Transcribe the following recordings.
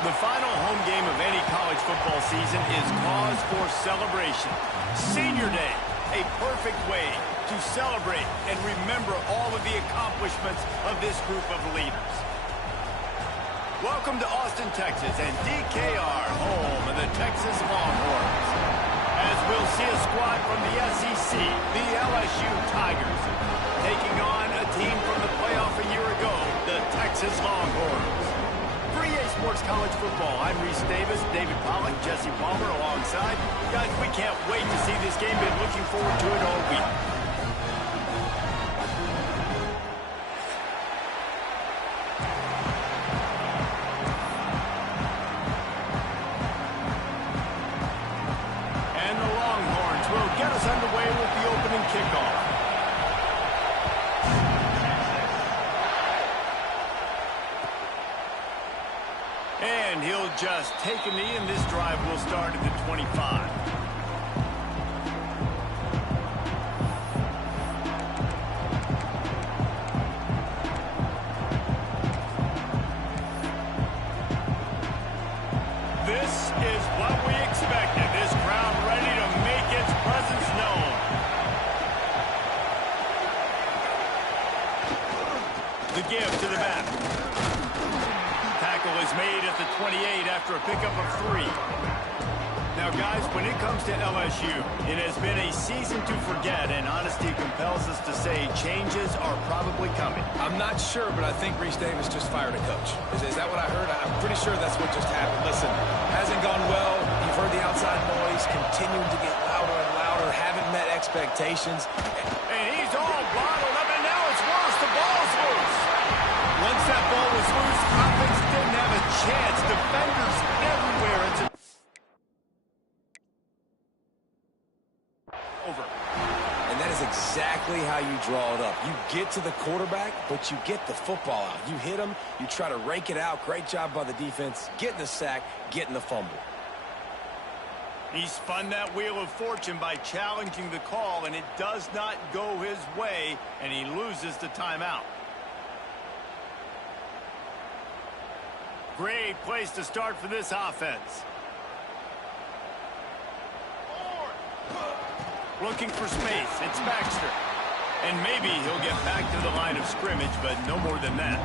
The final home game of any college football season is cause for celebration. Senior Day, a perfect way to celebrate and remember all of the accomplishments of this group of leaders. Welcome to Austin, Texas, and DKR, home of the Texas Longhorns. As we'll see a squad from the SEC, the LSU Tigers, taking on a team from the playoff a year ago, the Texas Longhorns. For EA Sports College Football, I'm Reese Davis, David Pollack, Jesse Palmer alongside. Guys, we can't wait to see this game. Been looking forward to it all week. And the Longhorns will get us underway with the opening kickoff. And he'll just take a knee, and this drive will start at the 25. This is what we expected. This crowd ready to make its presence known. The give to the back. Tackle is made at the 28 after a pickup of 3. Now, guys, when it comes to LSU, it has been a season to forget, and honesty compels us to say changes are probably coming. I'm not sure, but I think Reese Davis just fired a coach. Is that what I heard? I'm pretty sure that's what just happened. Listen, hasn't gone well. You've heard the outside noise, continuing to get louder and louder, haven't met expectations. And he's all bottled up, and now it's worse. The ball's loose. Once that ball was loose, offense didn't have a chance. Defenders everywhere. It's over. And that is exactly how you draw it up. You get to the quarterback, but you get the football out. You hit him, you try to rake it out. Great job by the defense, getting the sack, getting the fumble. He spun that wheel of fortune by challenging the call, and it does not go his way, and he loses the timeout. Great place to start for this offense. Looking for space. It's Baxter. And maybe he'll get back to the line of scrimmage, but no more than that.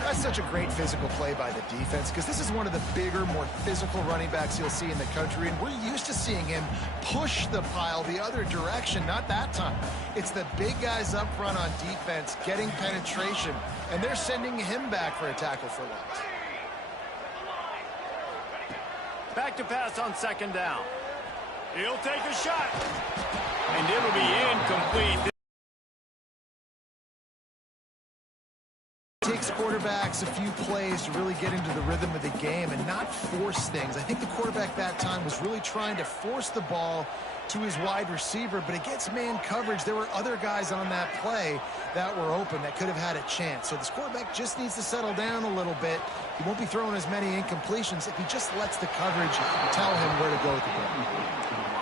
That's such a great physical play by the defense, because this is one of the bigger, more physical running backs you'll see in the country, and we're used to seeing him push the pile the other direction. Not that time. It's the big guys up front on defense getting penetration, and they're sending him back for a tackle for loss. Back to pass on second down. He'll take a shot. And it'll be incomplete. It takes quarterbacks a few plays to really get into the rhythm of the game and not force things. I think the quarterback that time was really trying to force the ball to his wide receiver, but against man coverage, there were other guys on that play that were open that could have had a chance. So this quarterback just needs to settle down a little bit. He won't be throwing as many incompletions if he just lets the coverage tell him where to go with the ball.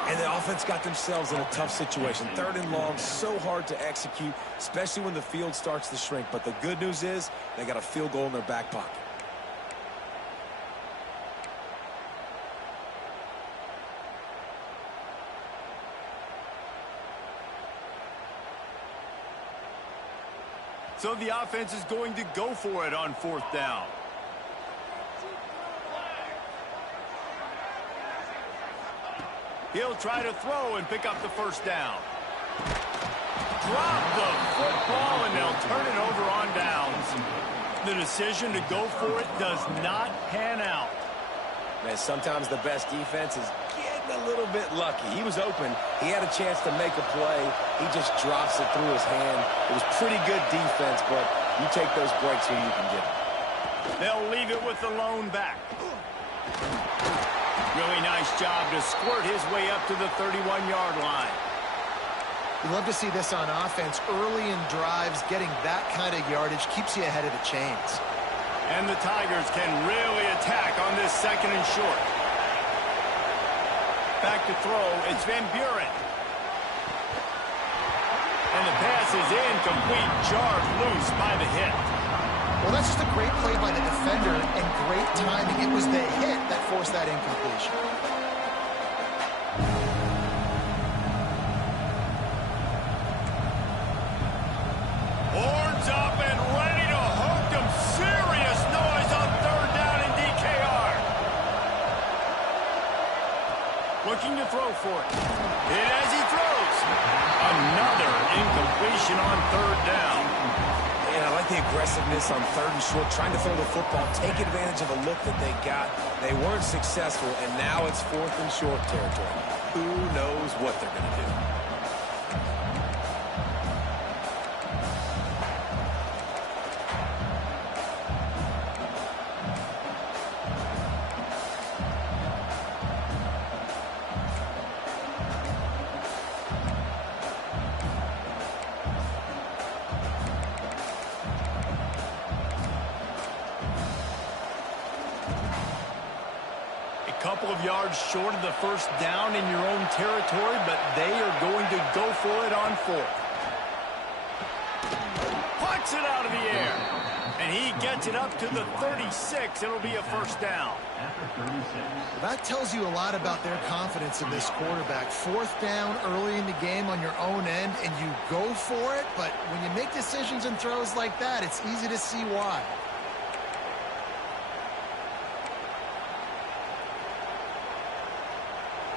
And the offense got themselves in a tough situation. 3rd and long, so hard to execute, especially when the field starts to shrink. But the good news is they got a field goal in their back pocket. So the offense is going to go for it on 4th down. He'll try to throw and pick up the 1st down. Drop the football, and they'll turn it over on downs. The decision to go for it does not pan out. Man, sometimes the best defense is getting a little bit lucky. He was open. He had a chance to make a play. He just drops it through his hand. It was pretty good defense, but you take those breaks when you can get them. They'll leave it with the lone back. Really nice job to squirt his way up to the 31-yard line. You love to see this on offense. Early in drives, getting that kind of yardage keeps you ahead of the chains. And the Tigers can really attack on this 2nd and short. Back to throw, it's Van Buren. And the pass is incomplete, jarred loose by the hit. Well, that's just a great play by the defender and great timing. It was the hit that forced that incompletion. Horns up and ready to hook them. Serious noise on third down in DKR. Looking to throw for it. Hit as he throws. Another incompletion on third down. And I like the aggressiveness on third and short, trying to throw the football, take advantage of a look that they got. They weren't successful, and now it's fourth and short territory. Who knows what they're going to do? Couple of yards short of the first down in your own territory, but they are going to go for it on fourth. Puts it out of the air, and he gets it up to the 36. It'll be a first down. That tells you a lot about their confidence in this quarterback. Fourth down early in the game on your own end, and you go for it, but when you make decisions and throws like that, it's easy to see why.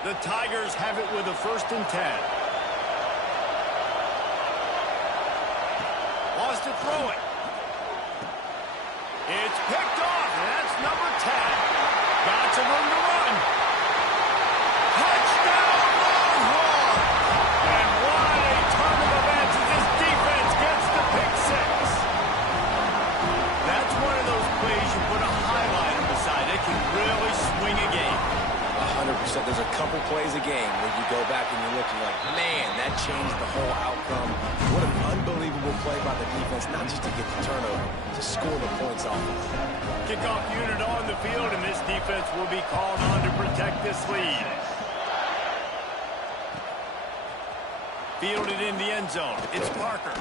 The Tigers have it with a 1st and 10. Wants to throw it. It's picked off, and that's number 10. Got some room to run. Touchdown, Longhorn! And what a turn of events as this defense gets the pick six. That's one of those plays you put a highlighter beside. It can really swing a game. 100%. There's a couple plays a game where you go back and you're looking like, man, that changed the whole outcome. What an unbelievable play by the defense, not just to get the turnover, to score the points off. Kickoff unit on the field, and this defense will be called on to protect this lead. Fielded in the end zone. It's Parker.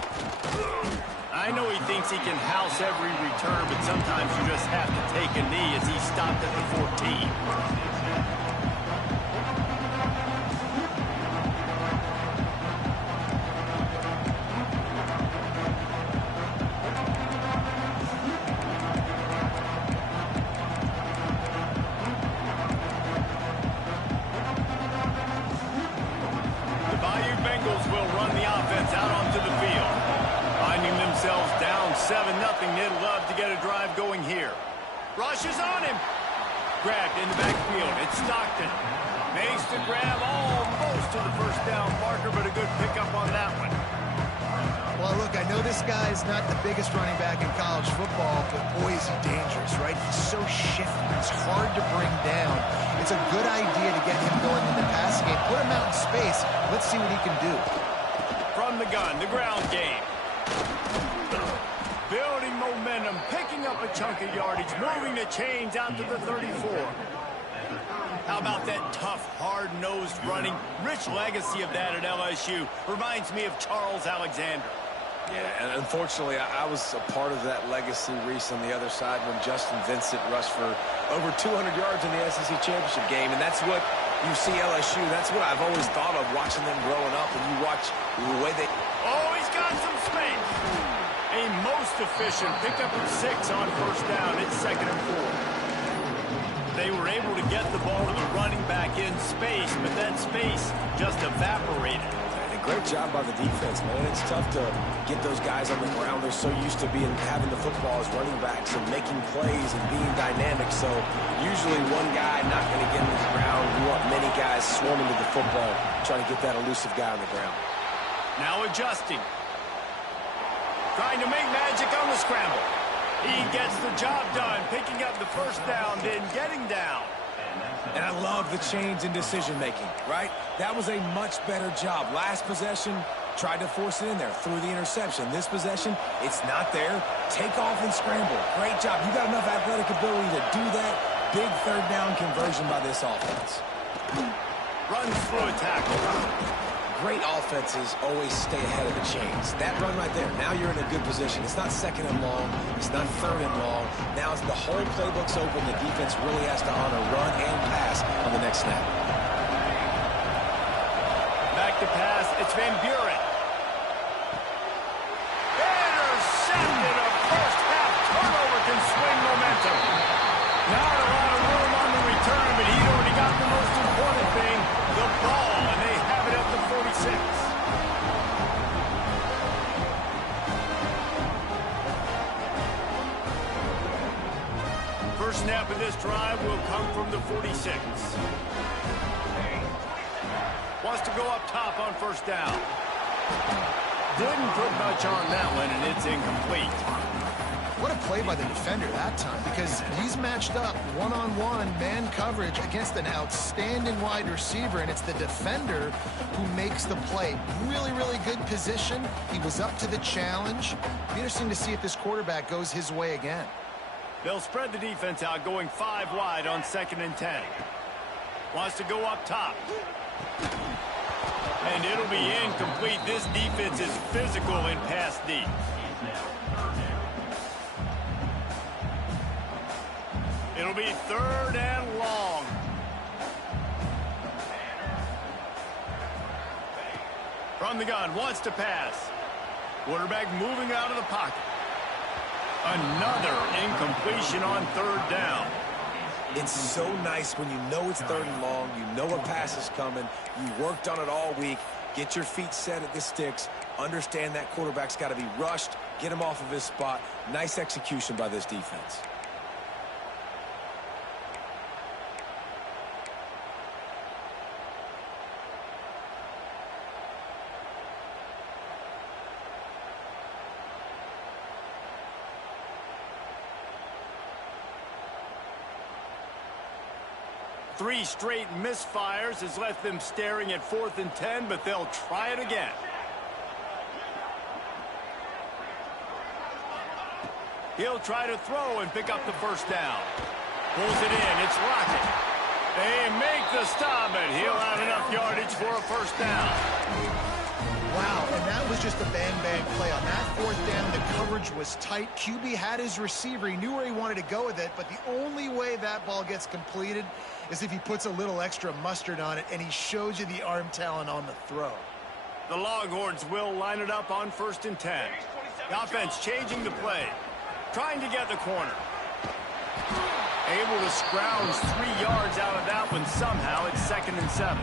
I know he thinks he can house every return, but sometimes you just have to take a knee as he stopped at the 14. Down 7-0. They'd love to get a drive going here. Rush is on him. Grabbed in the backfield. It's Stockton. Makes the grab almost to the first down marker, but a good pickup on that one. Well, look, I know this guy's not the biggest running back in college football, but boy, is he dangerous, right? He's so shifty. He's hard to bring down. It's a good idea to get him going in the passing game. Put him out in space. Let's see what he can do. From the gun, the ground game. Building momentum, picking up a chunk of yardage, moving the chains out to the 34. How about that tough, hard-nosed running? Rich legacy of that at LSU. Reminds me of Charles Alexander. Yeah, and unfortunately, I was a part of that legacy, Reese, on the other side when Justin Vincent rushed for over 200 yards in the SEC Championship game, and that's what you see LSU. That's what I've always thought of watching them growing up, and you watch the way they... Oh, he's got some space. A most efficient pickup of 6 on first down. It's 2nd and 4. They were able to get the ball to the running back in space, but that space just evaporated. And a great job by the defense, man. It's tough to get those guys on the ground. They're so used to having the football as running backs and making plays and being dynamic. So usually one guy not going to get into the ground. You want many guys swarming to the football, trying to get that elusive guy on the ground. Now adjusting. Trying to make magic on the scramble. He gets the job done, picking up the first down, then getting down. And I love the change in decision-making, right? That was a much better job. Last possession, tried to force it in there, threw the interception. This possession, it's not there. Take off and scramble. Great job. You got enough athletic ability to do that. Big third down conversion by this offense. Runs through a tackle. great offenses always stay ahead of the chains. That run right there, now you're in a good position. It's not second and long. It's not third and long. Now the whole playbook's open. The defense really has to honor run and pass on the next snap. Back to pass. It's Van Buren. Intercepted. A first half turnover can swing momentum. Not a lot of room on the return, but he'd already got the most important thing, the ball, and they have it at the 46. First snap of this drive will come from the 46. Wants to go up top on first down. Didn't put much on that one, and it's incomplete. What a play by the defender that time, because he's matched up one-on-one man coverage against an outstanding wide receiver, and it's the defender who makes the play. Really, really good position. He was up to the challenge. Be interesting to see if this quarterback goes his way again. They'll spread the defense out, going 5 wide on 2nd and 10. Wants to go up top. And it'll be incomplete. This defense is physical in pass deep. It'll be 3rd and long. From the gun, wants to pass. Quarterback moving out of the pocket. Another incompletion on 3rd down. It's so nice when you know it's 3rd and long, you know a pass is coming, you worked on it all week, get your feet set at the sticks, understand that quarterback's got to be rushed, get him off of his spot. Nice execution by this defense. Three straight misfires has left them staring at 4th and 10, but they'll try it again. He'll try to throw and pick up the first down. Pulls it in. It's Rocket. They make the stop, and he'll have enough yardage for a first down. Wow, and that was just a bang-bang play. On that 4th down, the coverage was tight. QB had his receiver. He knew where he wanted to go with it, but the only way that ball gets completed is if he puts a little extra mustard on it, and he shows you the arm talent on the throw. The Longhorns will line it up on 1st and 10. The offense changing the play. Trying to get the corner. Able to scrounge 3 yards out of that one somehow. It's 2nd and 7.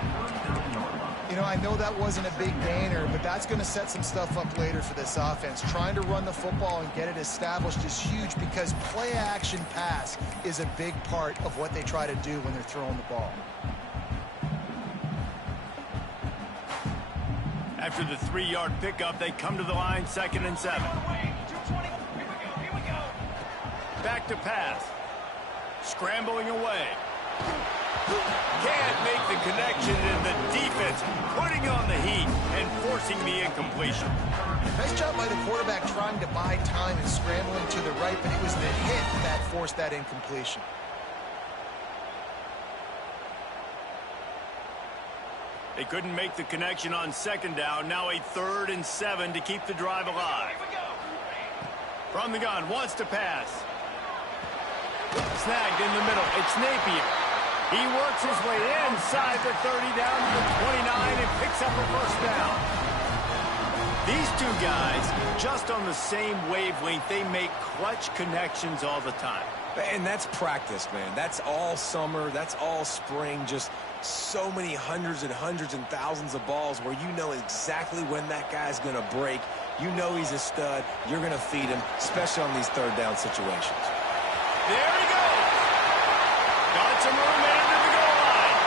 You know, I know that wasn't a big gainer, but that's going to set some stuff up later for this offense. Trying to run the football and get it established is huge because play-action pass is a big part of what they try to do when they're throwing the ball. After the 3-yard pickup, they come to the line, 2nd and 7. Back to pass. Scrambling away. Can't make the connection, and the defense putting on the heat and forcing the incompletion. Nice job by the quarterback trying to buy time and scrambling to the right, but it was the hit that forced that incompletion. They couldn't make the connection on 2nd down. Now a 3rd and 7 to keep the drive alive. From the gun, wants to pass. Snagged in the middle. It's Napier. He works his way inside the 30 down to the 29 and picks up a first down. These two guys, just on the same wavelength, they make clutch connections all the time. And that's practice, man. That's all summer. That's all spring. Just so many hundreds and thousands of balls where you know exactly when that guy's going to break. You know he's a stud. You're going to feed him, especially on these 3rd down situations. There he goes. Got some room into the goal line.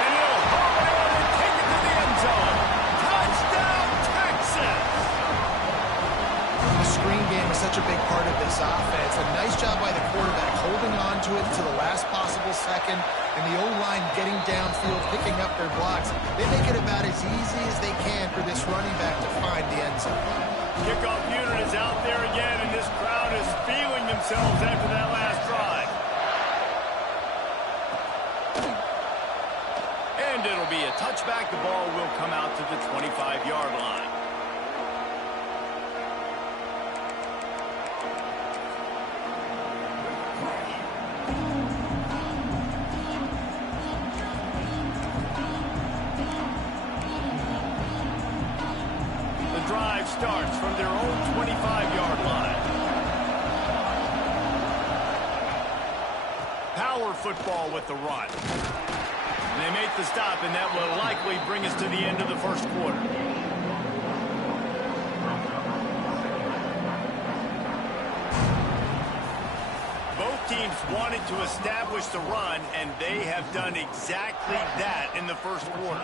And he'll hop it on and take it to the end zone. Touchdown, Texas. The screen game is such a big part of this offense. A nice job by the quarterback holding on to it to the last possible second, and the O-line getting downfield, picking up their blocks. They make it about as easy as they can for this running back to find the end zone. Kickoff unit is out there again, and this crowd is feeling themselves after that last drive. And And it'll be a touchback. The ball will come out to the 25-yard line. The drive starts from their own 25-yard line. Power football with the run. They make the stop, and that will likely bring us to the end of the first quarter. Both teams wanted to establish the run, and they have done exactly that in the first quarter.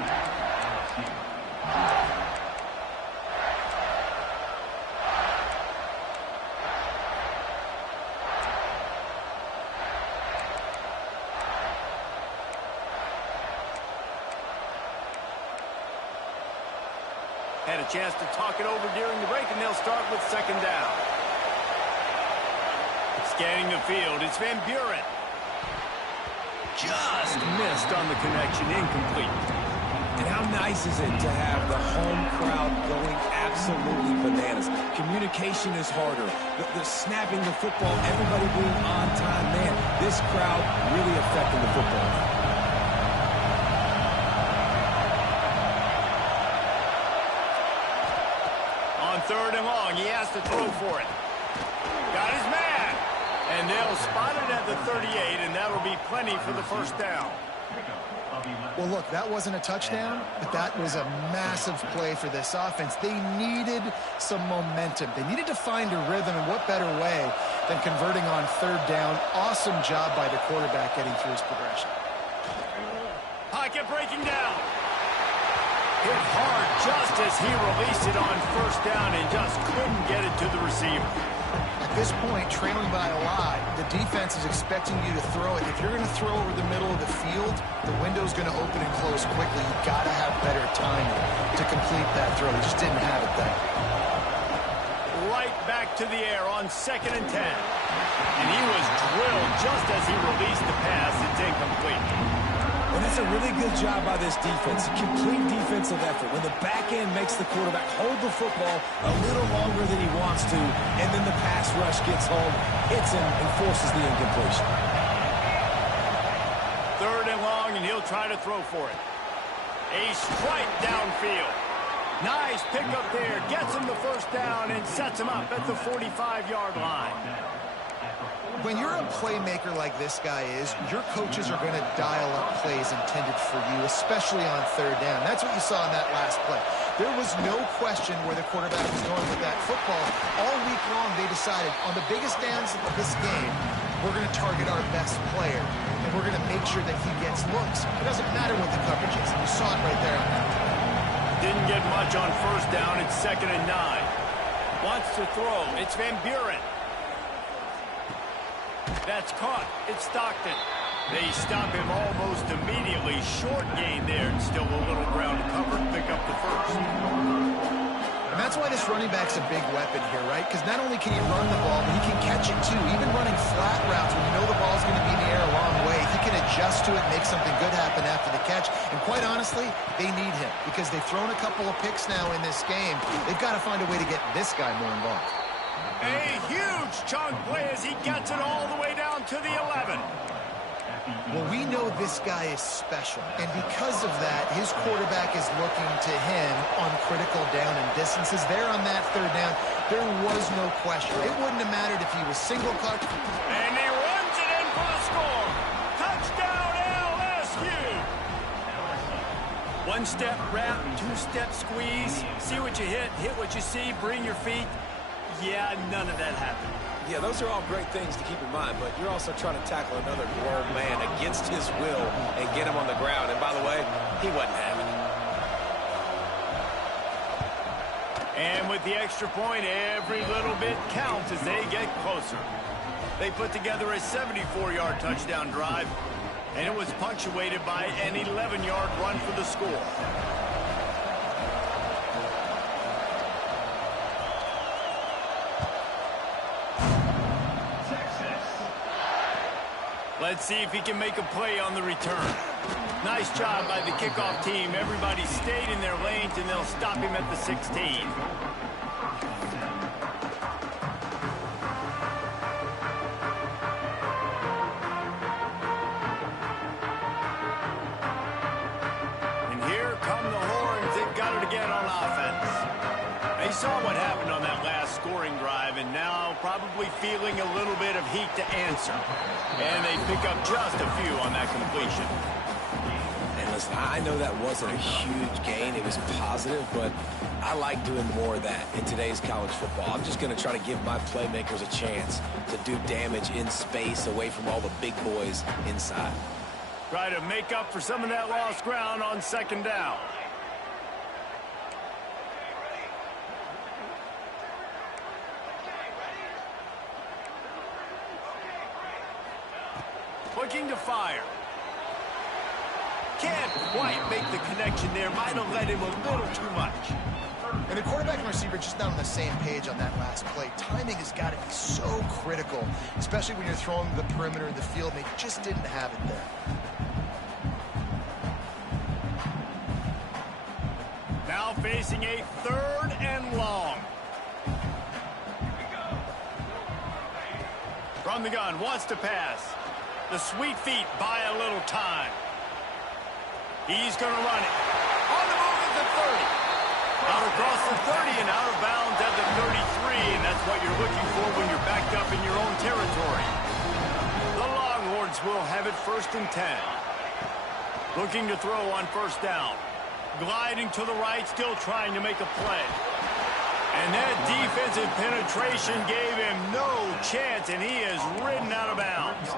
Had a chance to talk it over during the break, and they'll start with second down. Scanning the field, it's Van Buren. Just missed on the connection, incomplete. And how nice is it to have the home crowd going absolutely bananas? Communication is harder. The snapping the football, everybody being on time. Man, this crowd really affecting the football. Third and long, he has to throw for it. Got his man. And they'll spot it at the 38, and that'll be plenty for the first down. Well, look, that wasn't a touchdown, but that was a massive play for this offense. They needed some momentum. They needed to find a rhythm, and what better way than converting on third down. Awesome job by the quarterback getting through his progression. Pocket breaking down. Hit hard just as he released it on first down and just couldn't get it to the receiver. At this point, trailing by a lot, the defense is expecting you to throw it. If you're going to throw over the middle of the field, the window's going to open and close quickly. You've got to have better timing to complete that throw. He just didn't have it there. Right back to the air on 2nd and 10. And he was drilled just as he released the pass. It's incomplete. And that's a really good job by this defense, a complete defensive effort. When the back end makes the quarterback hold the football a little longer than he wants to, and then the pass rush gets home, hits him, and forces the incompletion. Third and long, and he'll try to throw for it. A strike downfield. Nice pickup there. Gets him the first down and sets him up at the 45-yard line. When you're a playmaker like this guy is, your coaches are going to dial up plays intended for you, especially on third down. That's what you saw in that last play. There was no question where the quarterback was going with that football. All week long, they decided on the biggest downs of this game, we're going to target our best player, and we're going to make sure that he gets looks. It doesn't matter what the coverage is. You saw it right there on that play. Didn't get much on first down. It's 2nd and 9. Wants to throw. It's Van Buren. That's caught. It's Stockton. They stop him almost immediately. Short gain there. Still a little ground to cover. Pick up the first. And that's why this running back's a big weapon here, right? Because not only can he run the ball, but he can catch it too. Even running flat routes when you know the ball's going to be in the air a long way, he can adjust to it, make something good happen after the catch. And quite honestly, they need him because they've thrown a couple of picks now in this game. They've got to find a way to get this guy more involved. A huge chunk play as he gets it all the way down to the 11. Well, we know this guy is special, and because of that, his quarterback is looking to him on critical down and distances. There on that third down, there was no question. It wouldn't have mattered if he was single cut. And he runs it in for the score. Touchdown, LSU. One-step wrap, two-step squeeze. See what you hit what you see, bring your feet. Yeah, none of that happened. Yeah, those are all great things to keep in mind, but you're also trying to tackle another grown man against his will and get him on the ground. And by the way, he wasn't having it. And with the extra point, every little bit counts as they get closer. They put together a 74-yard touchdown drive, and it was punctuated by an 11-yard run for the score. Let's see if he can make a play on the return. Nice job by the kickoff team. Everybody stayed in their lanes, and they'll stop him at the 16. And here come the horns. They've got it again on offense. They saw what happened on that last scoring drive, and now probably feeling a little bit of heat to answer. And they pick up just a few on that completion. And listen, I know that wasn't a huge gain. It was positive, but I like doing more of that in today's college football. I'm just going to try to give my playmakers a chance to do damage in space away from all the big boys inside. Try to make up for some of that lost ground on second down. Looking to fire. Can't quite make the connection there. Might have led him a little too much. And the quarterback and receiver just not on the same page on that last play. Timing has got to be so critical, especially when you're throwing the perimeter of the field. They just didn't have it there. Now facing a 3rd and long. From the gun, wants to pass. The sweet feet buy a little time. He's going to run it. On the move at the 30. Out across the 30 and out of bounds at the 33. And that's what you're looking for when you're backed up in your own territory. The Longhorns will have it 1st and 10. Looking to throw on 1st down. Gliding to the right, still trying to make a play. And that defensive penetration gave him no chance, and he is ridden out of bounds.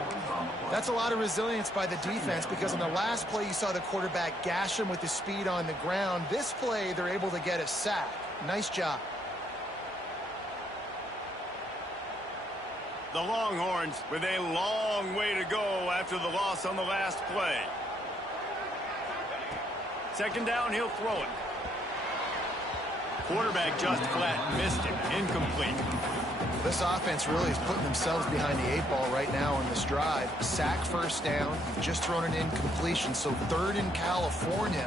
That's a lot of resilience by the defense, because in the last play you saw the quarterback gash him with the speed on the ground. This play, they're able to get a sack. Nice job. The Longhorns with a long way to go after the loss on the last play. 2nd down, he'll throw it. Quarterback just flat missed him. Incomplete. This offense really is putting themselves behind the 8 ball right now on this drive. Sack 1st down. You've just thrown an incompletion, so 3rd in California.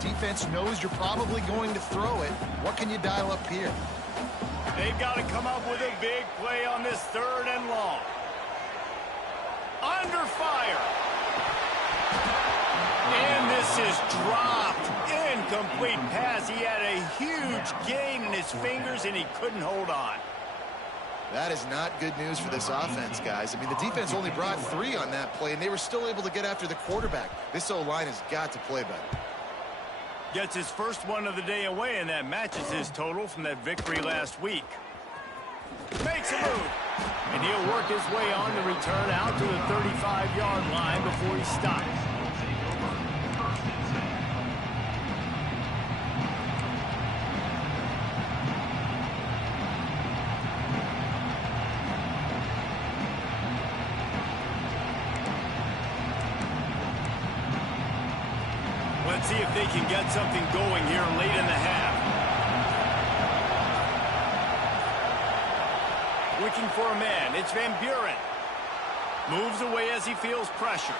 Defense knows you're probably going to throw it. What can you dial up here? They've got to come up with a big play on this 3rd and long. Under fire. And this is dropped. Incomplete pass. He had a huge gain in his fingers, and he couldn't hold on. That is not good news for this offense, guys. I mean, the defense only brought 3 on that play, and they were still able to get after the quarterback. This O-line has got to play better. Gets his first one of the day away, and that matches his total from that victory last week. Makes a move. And he'll work his way on the return out to the 35-yard line before he stops. Let's see if they can get something going here late in the half. Looking for a man. It's Van Buren. Moves away as he feels pressure.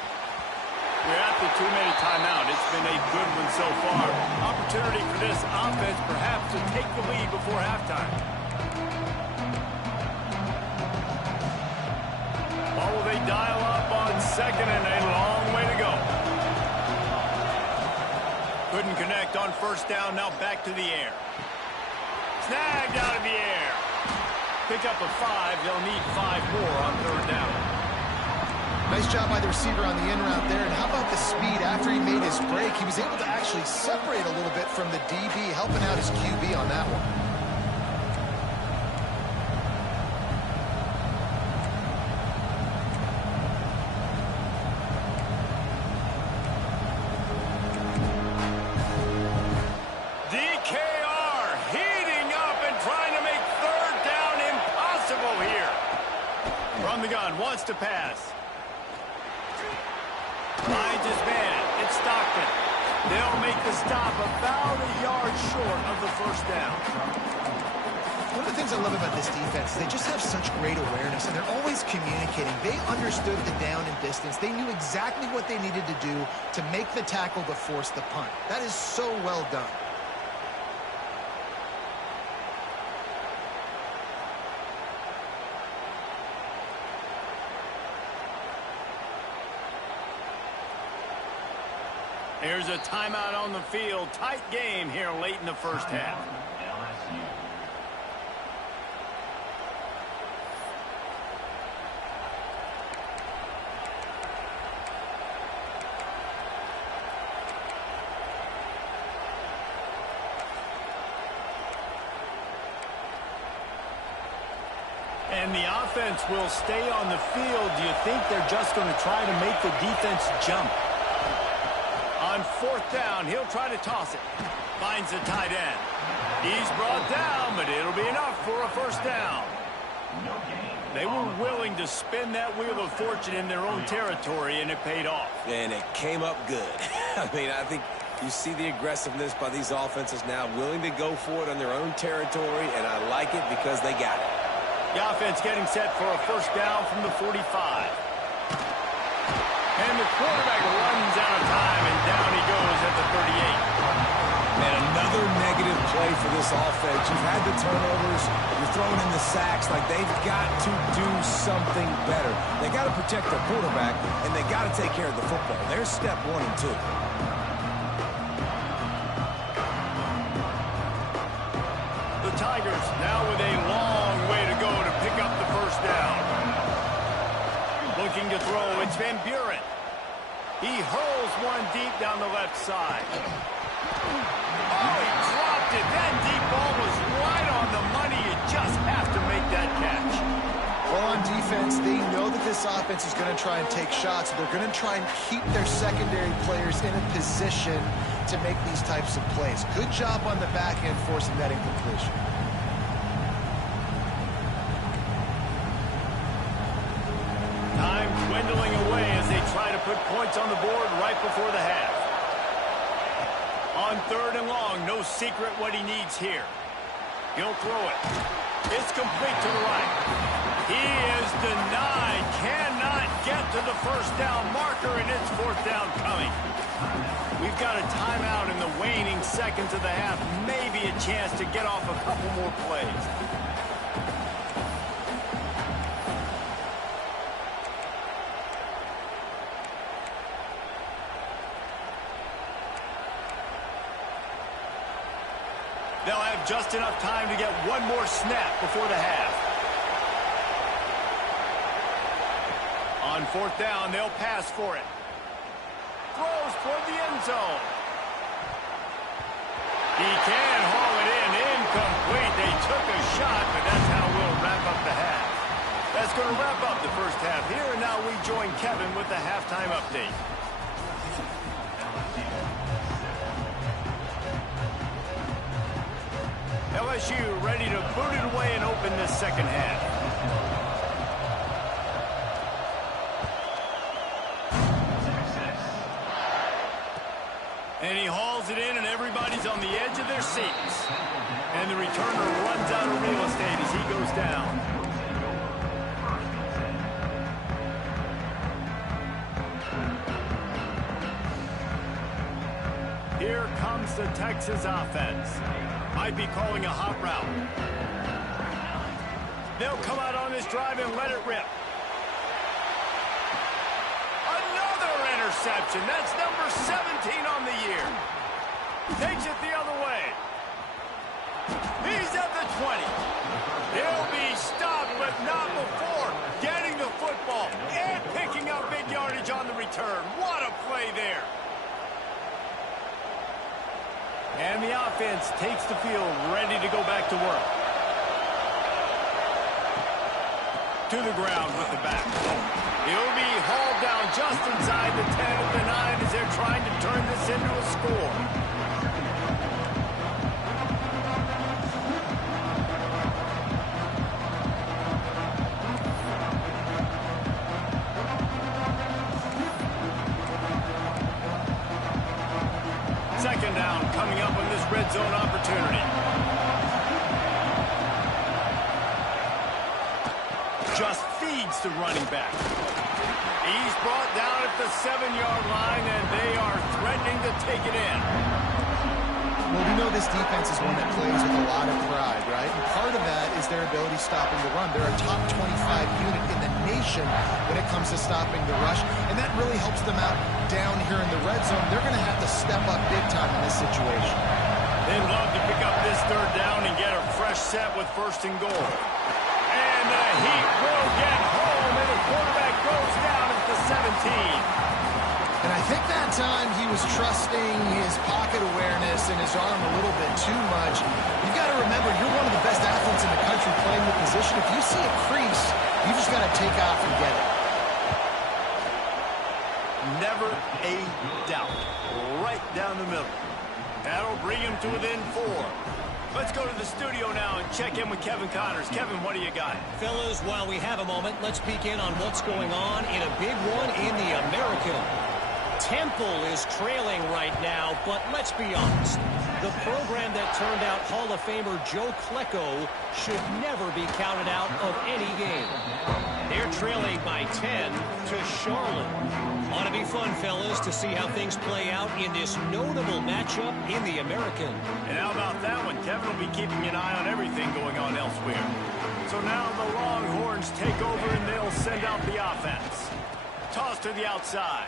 We're at the 2-minute timeout. It's been a good one so far. Opportunity for this offense perhaps to take the lead before halftime. Or will they dial up on 2nd and a long way to go? Couldn't connect on 1st down. Now back to the air. Snagged out of the air. Pick up a 5. They'll need 5 more on 3rd down. Nice job by the receiver on the in route there. And how about the speed after he made his break? He was able to actually separate a little bit from the DB, helping out his QB on that one. Wants to pass. Finds his man. It's Stockton. They'll make the stop about a yard short of the 1st down. One of the things I love about this defense is they just have such great awareness, and they're always communicating. They understood the down and distance. They knew exactly what they needed to do to make the tackle to force the punt. That is so well done. Here's a timeout on the field. Tight game here late in the first half. And the offense will stay on the field. Do you think they're just going to try to make the defense jump? On fourth down, he'll try to toss it. Finds the tight end. He's brought down, but it'll be enough for a first down. They were willing to spin that wheel of fortune in their own territory, and it paid off. And it came up good. I mean, I think you see the aggressiveness by these offenses now, willing to go for it on their own territory, and I like it because they got it. The offense getting set for a first down from the 45. And the quarterback runs out of time, and down he goes at the 38. Man, another negative play for this offense. You've had the turnovers. You're throwing in the sacks. Like, they've got to do something better. They got to protect their quarterback, and they got to take care of the football. There's step 1 and 2. The Tigers now with a long way to go to pick up the first down. Looking to throw, it's Van Buren. He hurls one deep down the left side. Oh, he dropped it. That deep ball was right on the money. You just have to make that catch. Well, on defense, they know that this offense is going to try and take shots. They're going to try and keep their secondary players in a position to make these types of plays. Good job on the back end forcing that incompletion. Time dwindling away as they try to put points on the board right before the half. On third and long, no secret what he needs here. He'll throw it. It's complete to the right. He is denied. Cannot get to the first down marker, and it's fourth down coming. We've got a timeout in the waning seconds of the half. Maybe a chance to get off a couple more plays. They'll have just enough time to get one more snap before the half. On fourth down, they'll pass for it. Throws toward the end zone. He can haul it in. Incomplete. They took a shot, but that's how we'll wrap up the half. That's going to wrap up the first half here, and now we join Kevin with the halftime update. LSU ready to boot it away and open this second half. And he hauls it in, and everybody's on the edge of their seats. And the returner runs out of real estate as he goes down. Here comes the Texas offense. Might be calling a hot route. They'll come out on this drive and let it rip. Another interception. That's number 17 on the year. Takes it the other way. He's at the 20. He'll be stopped, but not before getting the football and picking up big yardage on the return. What a play there. And the offense takes the field, ready to go back to work. To the ground with the back. He'll be hauled down just inside the 10 of the 9 as they're trying to turn this into a score. Second down coming up on this red zone opportunity. leads the running back. He's brought down at the 7-yard line, and they are threatening to take it in. Well, we know this defense is one that plays with a lot of pride, right? And part of that is their ability stopping the run. They're a top 25 unit in the nation when it comes to stopping the rush, and that really helps them out down here in the red zone. They're going to have to step up big time in this situation. They'd love to pick up this third down and get a fresh set with 1st and goal. And the Heat will get home, and the quarterback goes down at the 17. And I think that time he was trusting his pocket awareness and his arm a little bit too much. You've got to remember, you're one of the best athletes in the country playing the position. If you see a crease, you just got to take off and get it. Never a doubt. Right down the middle. That'll bring him to within 4. Let's go to the studio now and check in with Kevin Connors. Kevin, what do you got? Fellas, while we have a moment, let's peek in on what's going on in a big one in the American. Temple is trailing right now, but let's be honest. The program that turned out Hall of Famer Joe Klecko should never be counted out of any game. They're trailing by 10 to Charlotte. Ought to be fun, fellas, to see how things play out in this notable matchup in the American. And how about that one? Kevin will be keeping an eye on everything going on elsewhere. So now the Longhorns take over and they'll send out the offense. Toss to the outside.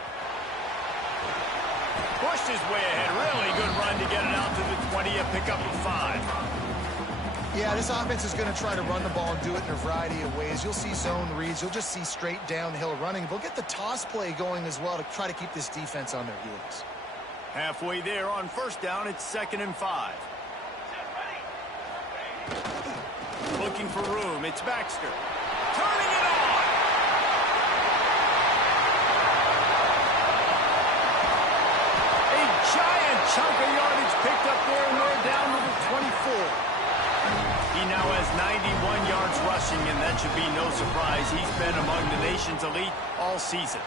Pushed his way ahead. Really good run to get it out to the 20, a pickup of 5. Yeah, this offense is going to try to run the ball and do it in a variety of ways. You'll see zone reads. You'll just see straight downhill running. They'll get the toss play going as well to try to keep this defense on their heels. Halfway there on 1st down, it's 2nd and 5. Looking for room. It's Baxter. Turning it on. A giant chunk of yardage picked up there, and we're down to the 24. He now has 91 yards rushing, and that should be no surprise. He's been among the nation's elite all season.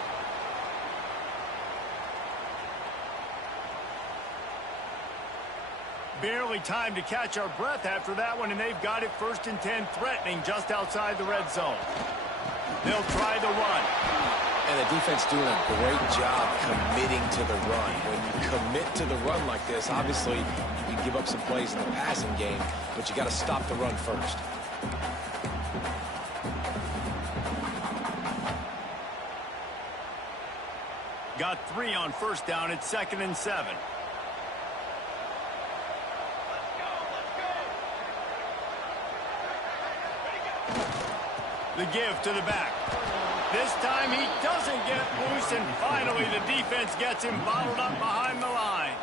Barely time to catch our breath after that one, and they've got it 1st and 10, threatening just outside the red zone. They'll try the run. And the defense doing a great job committing to the run. When you commit to the run like this, obviously you give up some plays in the passing game, but you got to stop the run first. Got 3 on 1st down. It's 2nd and 7. The give to the back. This time he doesn't get loose, and finally the defense gets him bottled up behind the line.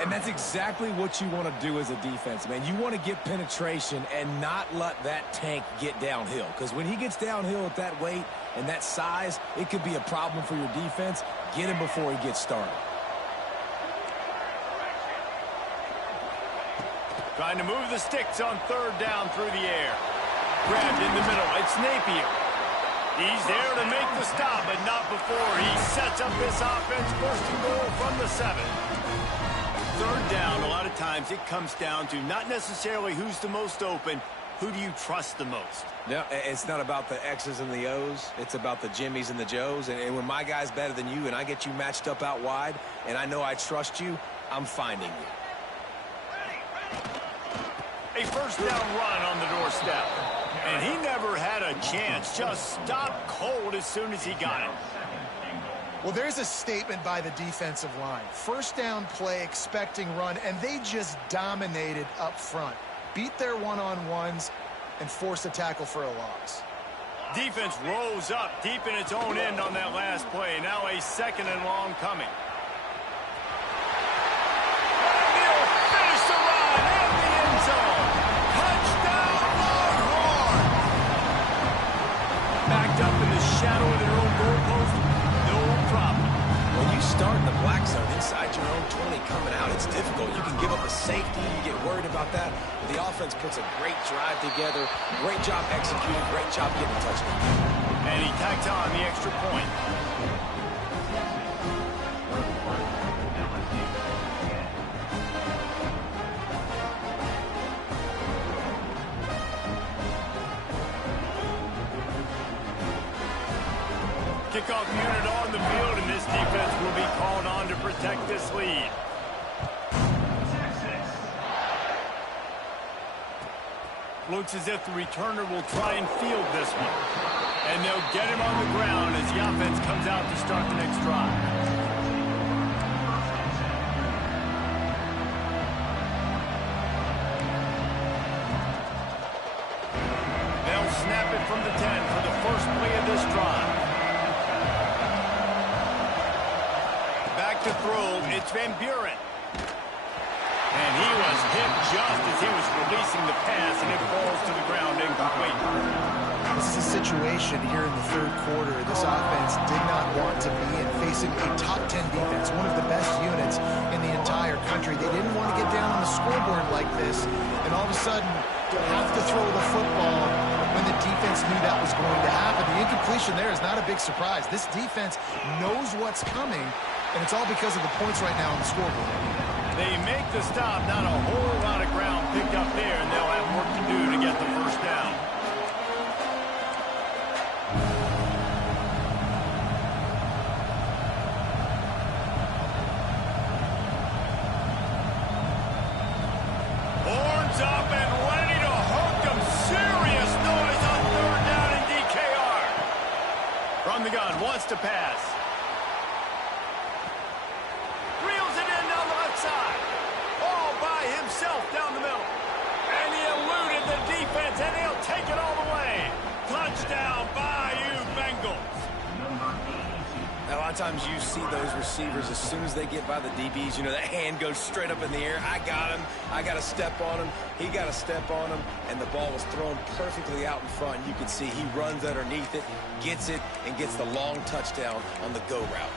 And that's exactly what you want to do as a defense, man. You want to get penetration and not let that tank get downhill. Because when he gets downhill at that weight and that size, it could be a problem for your defense. Get him before he gets started. Trying to move the sticks on 3rd down through the air. Grabbed in the middle. It's Napier. He's there to make the stop, but not before he sets up this offense. 1st and goal from the 7. 3rd down, a lot of times it comes down to not necessarily who's the most open, who do you trust the most? No, it's not about the X's and the O's. It's about the Jimmys and the Joes. And when my guy's better than you and I get you matched up out wide and I know I trust you, I'm finding you. A 1st down run on the doorstep. And he never had a chance. Just stopped cold as soon as he got it. Well, there's a statement by the defensive line. 1st down play, expecting run, and they just dominated up front. Beat their one-on-ones and forced a tackle for a loss. Defense rose up deep in its own end on that last play. Now a 2nd and long coming. And he'll finish the run in the end zone. Touchdown, Longhorn! Backed up in the shadow of their own goalpost. No problem. When you start in the black zone inside your own 20 coming out, it's difficult. You can give up a safety. You get worried about that. But the offense puts a great drive together. Great job executing. Great job getting a touchdown. And he tacked on the extra point. kickoff unit on the field, and this defense will be called on to protect this lead. Looks as if the returner will try and field this one. And they'll get him on the ground as the offense comes out to start the next drive. They'll snap it from the 10 for the first play of this drive. Back to throw, it's Van Buren. And he was hit just as he was releasing the pass, and it falls to the ground incomplete. This is a situation here in the third quarter this offense did not want to be in, facing a top 10 defense, one of the best units in the entire country. They didn't want to get down on the scoreboard like this, and all of a sudden have to throw the football when the defense knew that was going to happen. The incompletion there is not a big surprise. This defense knows what's coming, and it's all because of the points right now on the scoreboard. They make the stop, not a whole lot of ground picked up there, and they'll have work to do to get the first down. Horns up and ready to hook them. Serious noise on third down in DKR. From the gun, wants to pass. Down the middle. And he eluded the defense, and he'll take it all the way. Touchdown, Bayou Bengals. Now, a lot of times you see those receivers, as soon as they get by the DBs, you know, that hand goes straight up in the air. I got him. I got to step on him. He got to step on him. And the ball was thrown perfectly out in front. You can see he runs underneath it, gets it, and gets the long touchdown on the go route.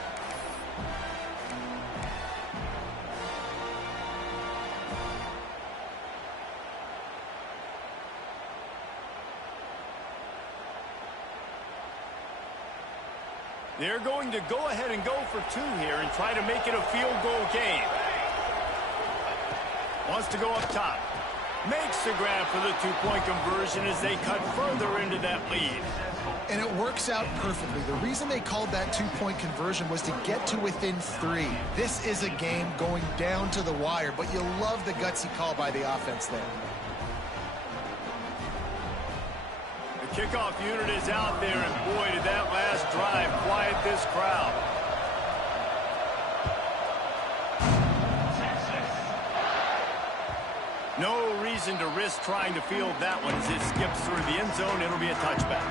They're going to go ahead and go for two here and try to make it a field goal game. Wants to go up top. Makes the grab for the two-point conversion as they cut further into that lead. And it works out perfectly. The reason they called that two-point conversion was to get to within 3. This is a game going down to the wire, but you love the gutsy call by the offense there. Kickoff unit is out there, and boy, did that last drive quiet this crowd. No reason to risk trying to field that one as it skips through the end zone. It'll be a touchback.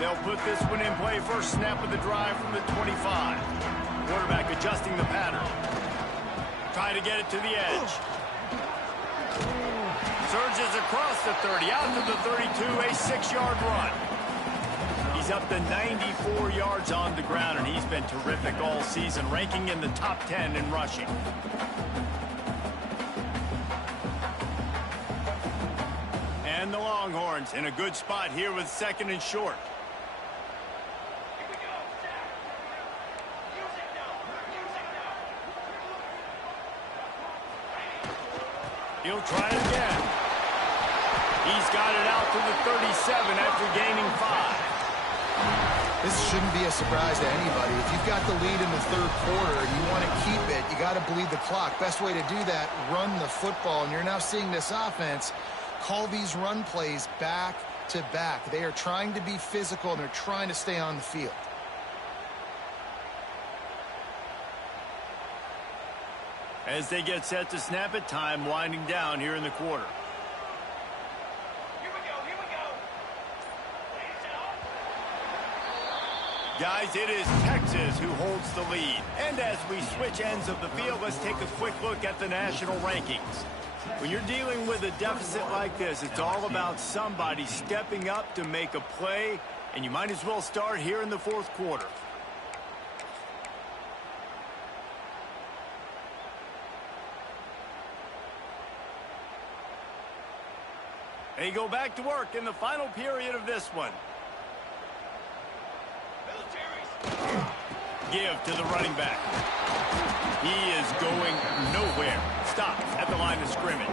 They'll put this one in play. First snap of the drive from the 25. Quarterback adjusting the pattern. Try to get it to the edge. Surges across the 30, out to the 32, a 6-yard run. He's up to 94 yards on the ground, and he's been terrific all season, ranking in the top 10 in rushing. And the Longhorns in a good spot here with second and short. He'll try it again. He's got it out to the 37 after gaining 5. This shouldn't be a surprise to anybody. If you've got the lead in the third quarter and you want to keep it, you got to bleed the clock. Best way to do that, run the football. And you're now seeing this offense call these run plays back to back. They are trying to be physical, and they're trying to stay on the field. As they get set to snap it, time winding down here in the quarter. Here we go. Guys, it is Texas who holds the lead. And as we switch ends of the field, let's take a quick look at the national rankings. When you're dealing with a deficit like this, it's all about somebody stepping up to make a play, and you might as well start here in the fourth quarter. They go back to work in the final period of this one. Give to the running back. He is going nowhere. Stops at the line of scrimmage.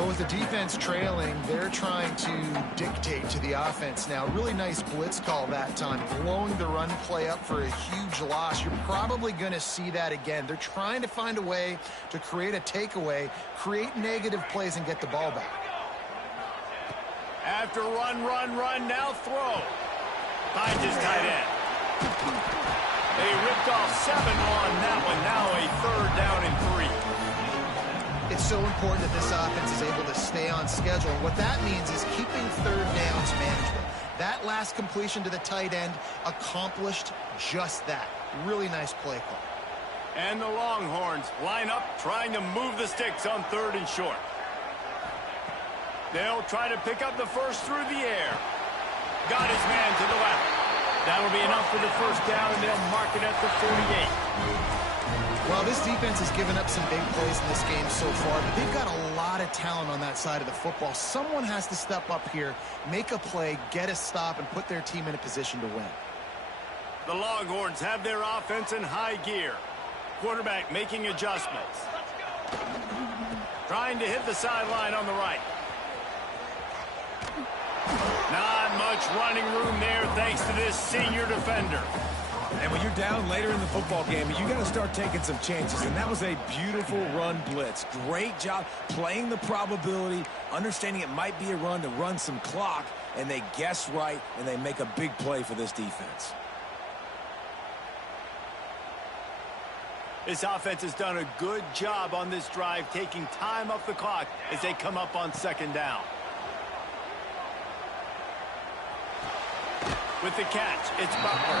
Well, with the defense trailing, they're trying to dictate to the offense now. Really nice blitz call that time, blowing the run play up for a huge loss. You're probably going to see that again. They're trying to find a way to create a takeaway, create negative plays, and get the ball back. After run, now throw. Finds his tight end. They ripped off 7 on that one. Now a 3rd down and 3. It's so important that this offense is able to stay on schedule. And what that means is keeping 3rd downs manageable. That last completion to the tight end accomplished just that. Really nice play call. And the Longhorns line up trying to move the sticks on 3rd and short. They'll try to pick up the first through the air. Got his man to the left. That'll be enough for the 1st down, and they'll mark it at the 48. Well, this defense has given up some big plays in this game so far, but they've got a lot of talent on that side of the football. Someone has to step up here, make a play, get a stop, and put their team in a position to win. The Longhorns have their offense in high gear. Quarterback making adjustments. Trying to hit the sideline on the right. Not much running room there thanks to this senior defender. And when you're down later in the football game, you got to start taking some chances. And that was a beautiful run blitz. Great job playing the probability, understanding it might be a run to run some clock, and they guess right, and they make a big play for this defense. This offense has done a good job on this drive, taking time off the clock as they come up on 2nd down. With the catch, it's Butler.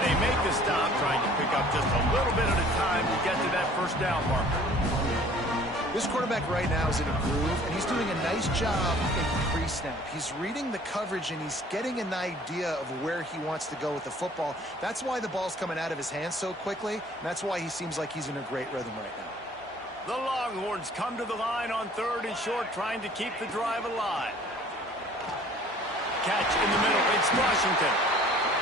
They make the stop, trying to pick up just a little bit at a time to get to that 1st down marker. This quarterback right now is in a groove, and he's doing a nice job in pre-snap. He's reading the coverage, and he's getting an idea of where he wants to go with the football. That's why the ball's coming out of his hands so quickly, and that's why he seems like he's in a great rhythm right now. The Longhorns come to the line on 3rd and short, trying to keep the drive alive. Catch in the middle. It's Washington.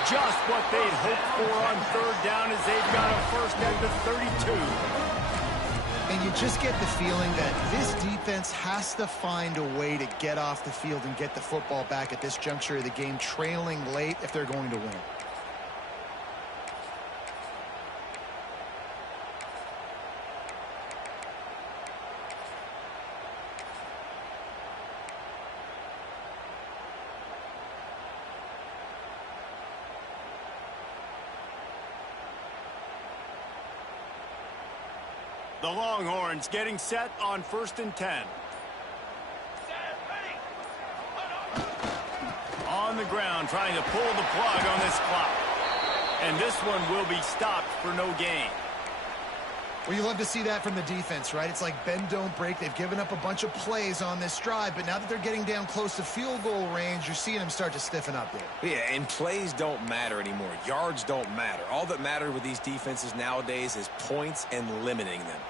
Just what they'd hoped for on 3rd down as they've got a 1st at the 32. And you just get the feeling that this defense has to find a way to get off the field and get the football back at this juncture of the game, trailing late if they're going to win. The Longhorns getting set on 1st and 10. On the ground, trying to pull the plug on this clock. And this one will be stopped for no gain. Well, you love to see that from the defense, right? It's like bend, don't break. They've given up a bunch of plays on this drive, but now that they're getting down close to field goal range, you're seeing them start to stiffen up there. Yeah, and plays don't matter anymore. Yards don't matter. All that matters with these defenses nowadays is points and limiting them.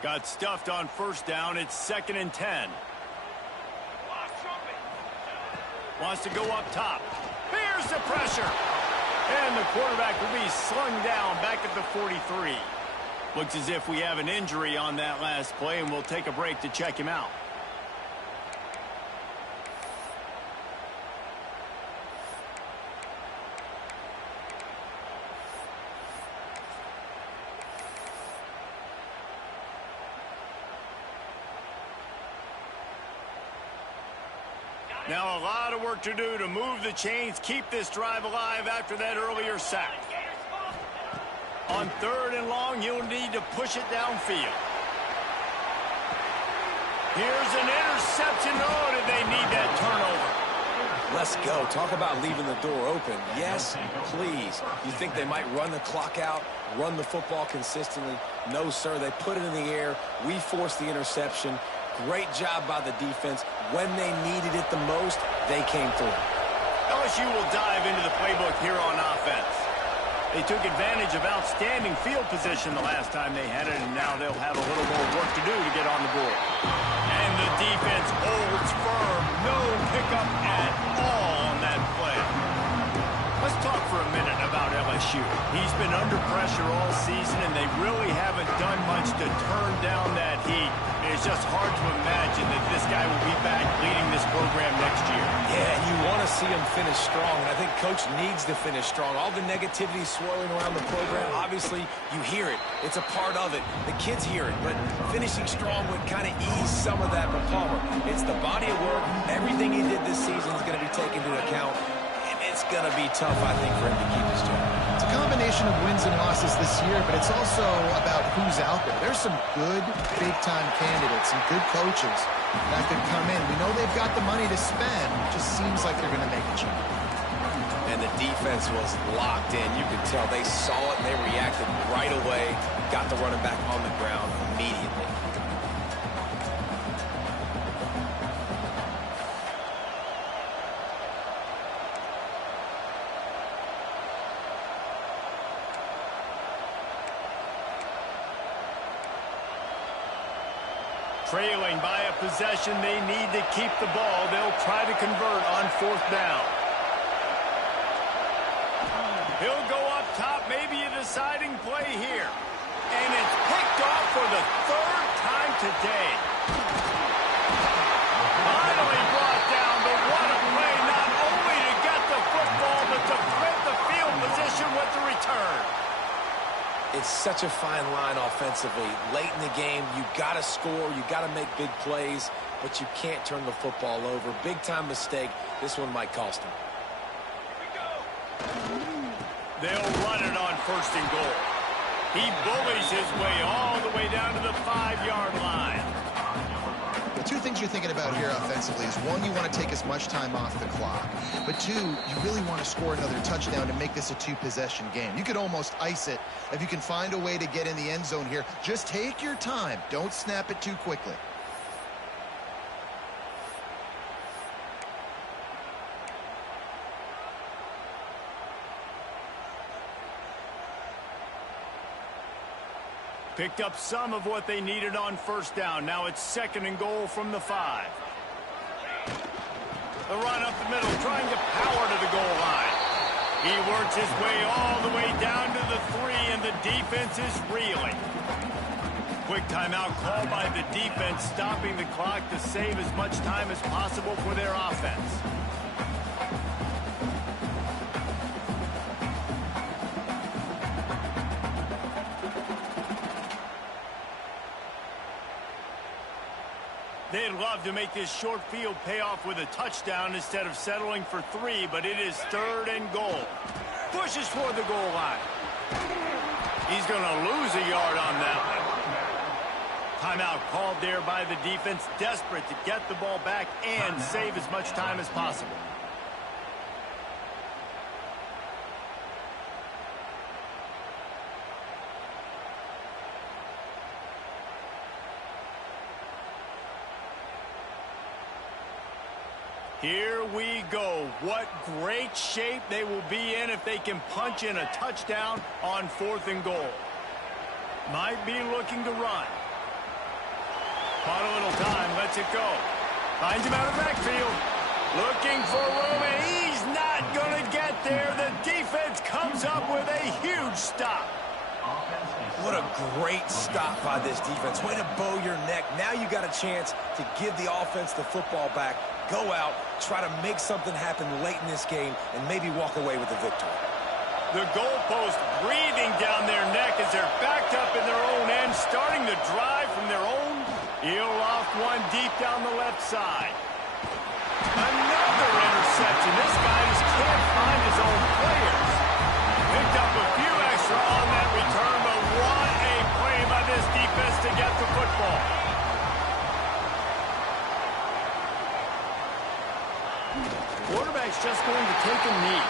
Got stuffed on 1st down. It's 2nd and 10. Wants to go up top. Here's the pressure. And the quarterback will be slung down back at the 43. Looks as if we have an injury on that last play, and we'll take a break to check him out. Now a lot of work to do to move the chains, keep this drive alive after that earlier sack. On 3rd and long, you'll need to push it downfield. Here's an interception. Oh, did they need that turnover? Let's go. Talk about leaving the door open. Yes, please. You think they might run the clock out, run the football consistently? No, sir. They put it in the air. We forced the interception. Great job by the defense. When they needed it the most, they came through. LSU will dive into the playbook here on offense. They took advantage of outstanding field position the last time they had it, and now they'll have a little more work to do to get on the board. And the defense holds firm. No pickup at all on that play. Let's talk for a minute about LSU. issue. He's been under pressure all season, and they really haven't done much to turn down that heat. It's just hard to imagine that this guy will be back leading this program next year. Yeah, and you want to see him finish strong, and I think Coach needs to finish strong. All the negativity swirling around the program, obviously, you hear it. It's a part of it. The kids hear it, but finishing strong would kind of ease some of that for Palmer. It's the body of work. Everything he did this season is going to be taken into account, and it's going to be tough, I think, for him to keep his job. It's a combination of wins and losses this year, but it's also about who's out there. There's some good big-time candidates, some good coaches that could come in. We know they've got the money to spend. It just seems like they're going to make a change. And the defense was locked in. You could tell they saw it, and they reacted right away, got the running back on the ground immediately. Trailing by a possession, they need to keep the ball. They'll try to convert on 4th down. He'll go up top, maybe a deciding play here. And it's picked off for the 3rd time today. Finally brought down, but what a play, not only to get the football, but to flip the field position with the return. It's such a fine line offensively. Late in the game, you got to score, you got to make big plays, but you can't turn the football over. Big-time mistake. This one might cost him. They'll run it on 1st and goal. He bullies his way all the way down to the 5-yard line. The two things you're thinking about here offensively is, one, you want to take as much time off the clock. But two, you really want to score another touchdown to make this a 2-possession game. You could almost ice it if you can find a way to get in the end zone here. Just take your time. Don't snap it too quickly. Picked up some of what they needed on 1st down. Now it's 2nd and goal from the 5. The run up the middle, trying to power to the goal line. He works his way all the way down to the 3, and the defense is reeling. Quick timeout called by the defense, stopping the clock to save as much time as possible for their offense. They'd love to make this short field pay off with a touchdown instead of settling for 3, but it is 3rd and goal. Pushes toward the goal line. He's going to lose a yard on that one. Timeout called there by the defense, desperate to get the ball back and save as much time as possible. Here we go. What great shape they will be in if they can punch in a touchdown on 4th and goal. Might be looking to run. Caught a little time, lets it go. Finds him out of the backfield. Looking for room, and he's not going to get there. The defense comes up with a huge stop. What a great stop by this defense. Way to bow your neck. Now you got a chance to give the offense the football back, go out, try to make something happen late in this game, and maybe walk away with a victory. The goalpost breathing down their neck as they're backed up in their own end, starting to drive from their own. He'll loft one deep down the left side. Another interception. This guy just can't find his own players. Picked up a few extra on that return, but what a play by this defense to get the football. Quarterback's just going to take a knee.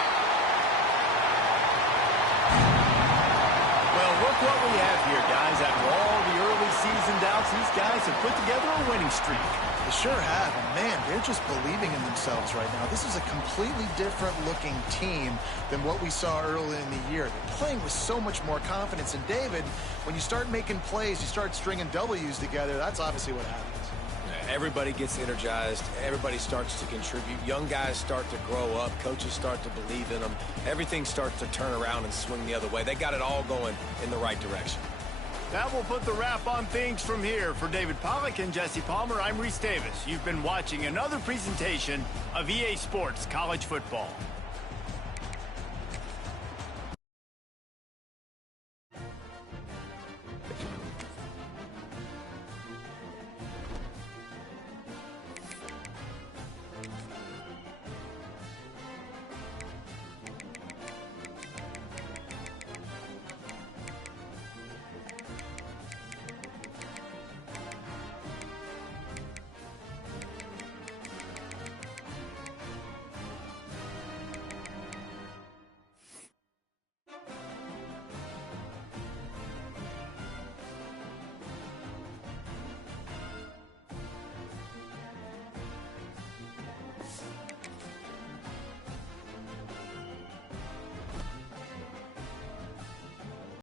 Well, look what we have here, guys. After all the early season doubts, these guys have put together a winning streak. They sure have. And man, they're just believing in themselves right now. This is a completely different looking team than what we saw early in the year. They're playing with so much more confidence. And David, when you start making plays, you start stringing W's together, that's obviously what happens. everybody gets energized. Everybody starts to contribute. Young guys start to grow up. Coaches start to believe in them. Everything starts to turn around and swing the other way. They got it all going in the right direction. That will put the wrap on things from here. For David Pollack and Jesse Palmer, I'm Reese Davis. You've been watching another presentation of EA Sports College Football.